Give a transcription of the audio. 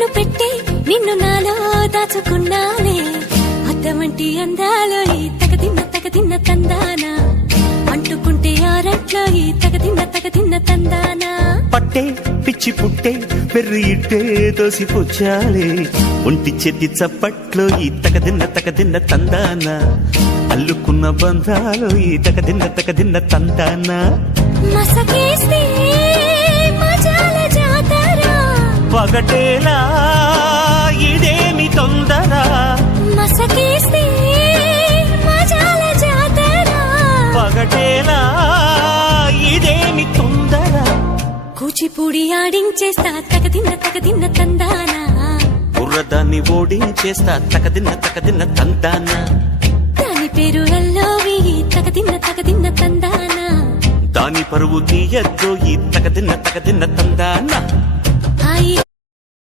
కన్ను పెట్టే నిన్ను నాలో దాచుకున్నానే అద్దమంటి అందాలో ఈ తగదిన్న తందానా అంటుకుంటే ఆరట్లో ఈ తగదిన్న తందానా పట్టే పిచ్చి పుట్టే పెర్రి ఇట్టే దోసిపుచ్చాలే ఒంటి చేతి చప్పట్లో ఈ తగదిన్న తందానా అల్లుకున్న బంధాలు ఈ తగదిన్న తందానా మసకేస్తే మజాల జాతర పగటేలా ఇదేమి తొందర మసకేస్తే మజాల జాతర పగటేలా ఇదేమి తొందర కూచిపూడి ఆడించేస్తా తగదిన్న తందానా బుర్రదాన్ని ఓడించేస్తా తగదిన్న తందానా దాని పేరు ఎల్లోవి తగదిన్న తందానా దాని పరువు తీయద్దు ఈ తగదిన్న తందానా